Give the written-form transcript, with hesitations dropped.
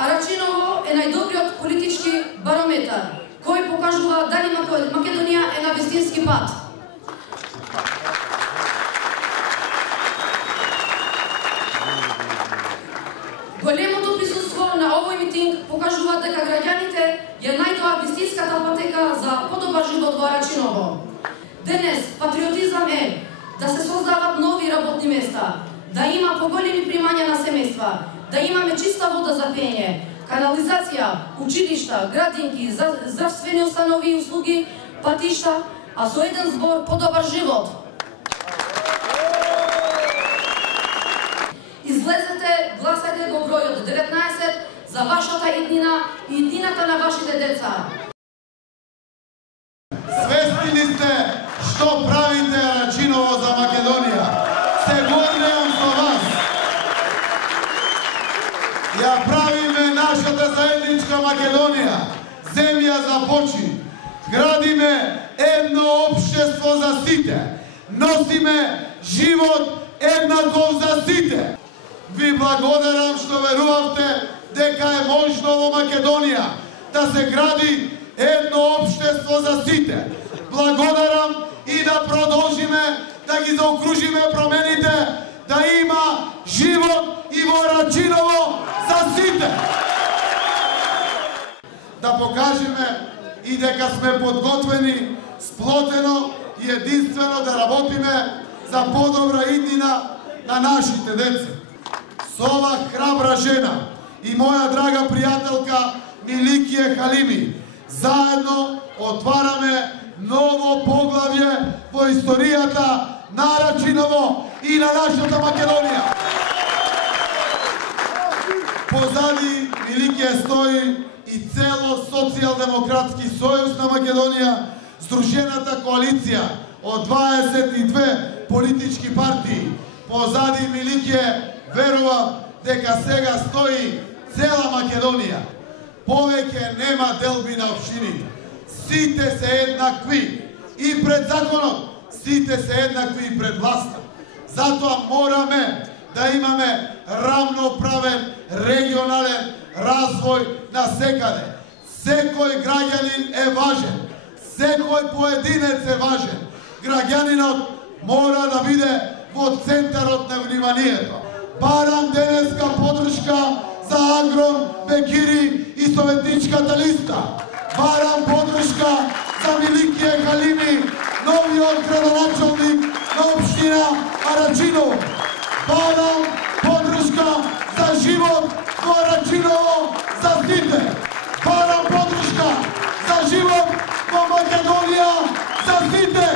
Арачиново е најдобриот политички барометар, кој покажува дали Македонија е на вистински пат. Големото присуство на овој митинг покажува дека граѓаните ја најдоа вистинската патека за подобар живот во Арачиново. Денес патриотизам е да се создават нови работни места, да има поголеми примања на семејства, да имаме чиста вода за пиење, канализација, училишта, градинки, здравствени установи и услуги, патишта, а со еден збор подобар живот. Излезете, гласајте го бројот 19 за вашата иднина и иднината на вашите деца. Свесни ли сте што правите Арачиново за Македонија? Се гордеам со вас. Ја правиме нашата заедничка Македонија, земја за почин. Градиме едно општество за сите. Носиме живот еднаков за сите. Ви благодарам што верувавте дека е можно во Македонија да се гради едно општество за сите. Благодарам и да продолжиме да ги заокружиме промените, да има живот и во Арачиново за сите. Да покажеме и дека сме подготвени сплотено и единствено да работиме за подобра иднина на нашите деца. Со ова храбра жена и моја драга пријателка Миликија Халими заедно отвараме ново поглавје во историјата на Арачиново и на нашата Македонија. Позади Миликија стои и цело Социјалдемократски сојуз на Македонија, здружената коалиција од 22 политички партии. Позади Миликија верувам дека сега стои цела Македонија. Повеќе нема делби на општините. Сите се еднакви и пред законот, сите се еднакви и пред власта. Затоа мораме да имаме рамноправен регионален развој на секаде. Секој граѓанин е важен, секој поединец е важен. Граѓанинот мора да биде во центарот на вниманието. Барам денеска подршка за Агрон, Бекири и Советничката листа. Барам подршка за Миликија Халими, новиот градоначалник на општина Арачиново. Барам подршка за живот во Арачиново за сите. Барам подршка за живот во Македонија за сите.